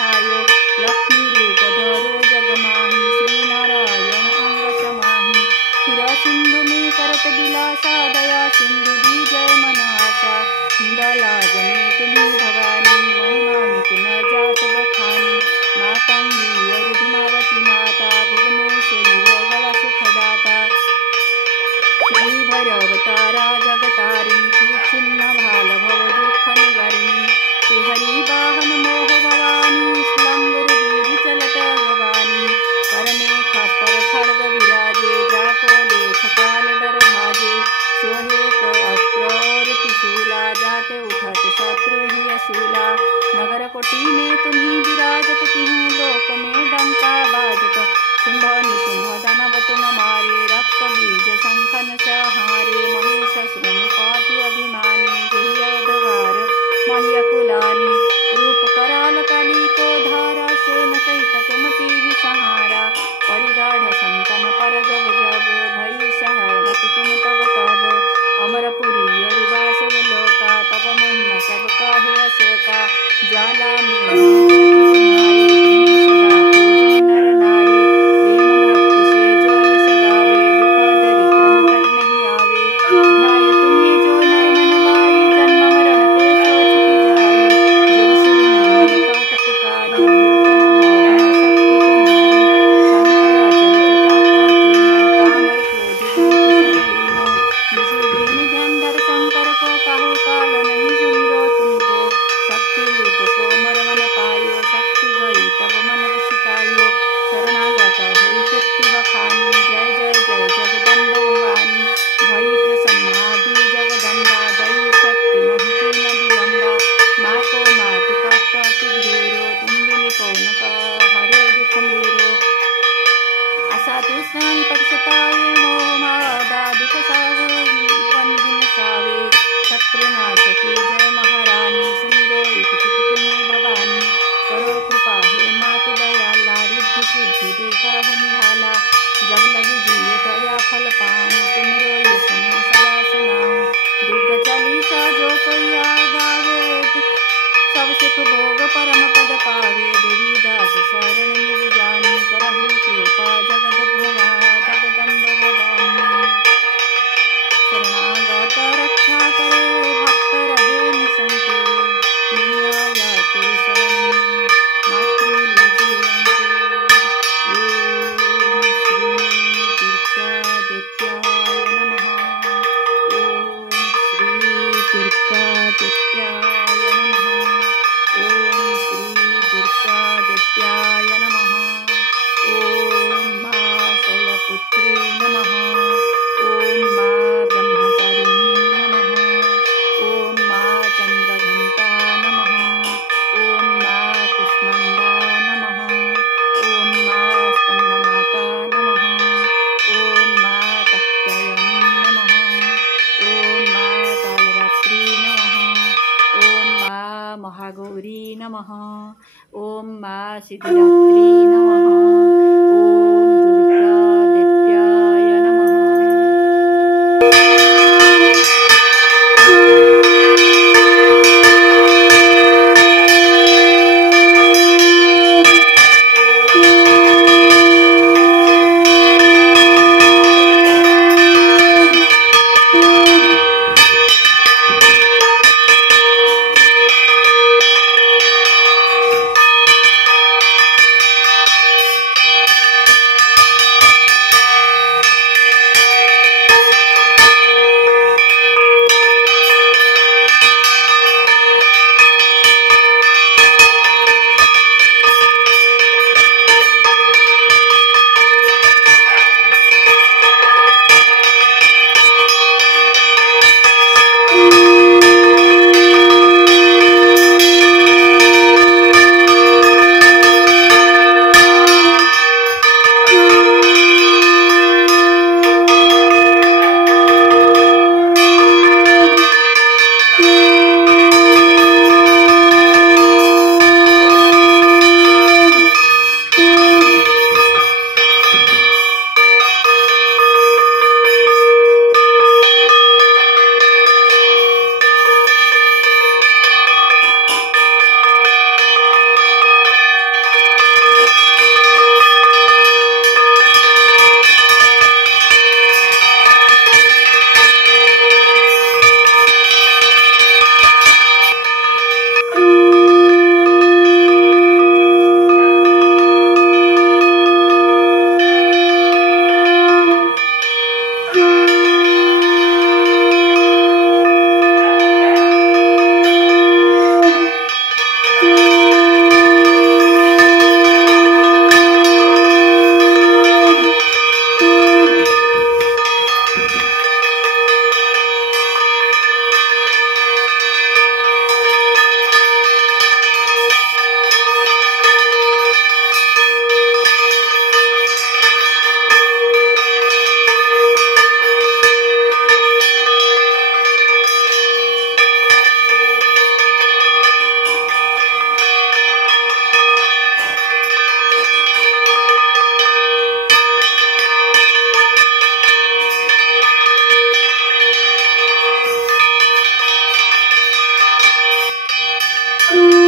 ठायो लक्ष्मी रूप धरो जग माही श्री नारायण अंग समाही क्षीर सिंधु में करत बिलासा दया सिंधु जय मन आशा लाज में तुम्ही भवानी महिमा मिट न जात बखानी मातंगी रुद्मावती माता भुवनेश्वरी वगला सुखदाता श्री भैरवतारा जगतारिणी छिन्न भाल भव दुख निवारिणी श्री हरि वाहन मोह भवानी श्लंगुरु चलत भवानी परमे खपर खड़ग विराजे जाको देख काल डर भाजे सोहे को अस्त्र और त्रिशूला जाते उठत शत्रु ही अशूला नगर कोटि में तुम्ही विराजत तिहु लोक में डंका बाजत शुंभ निशुंभ दानव तुम मारे रक्त बीज शंखन सहारे महेश श्रनुपाति अभिमानी गुह्यद्वार मह्यकुलानी रूप कराल कली को धारा सेन सहित तुम की सहारा परिगाढ़ संतन पर जब जब भई सहगत तुम तब तब अमरपुरी अरिवास लोका तब मन सब काहे अशोका ज्वाला में सिद्धिदात्री नमः। ओम दुर्गादित्याय श्री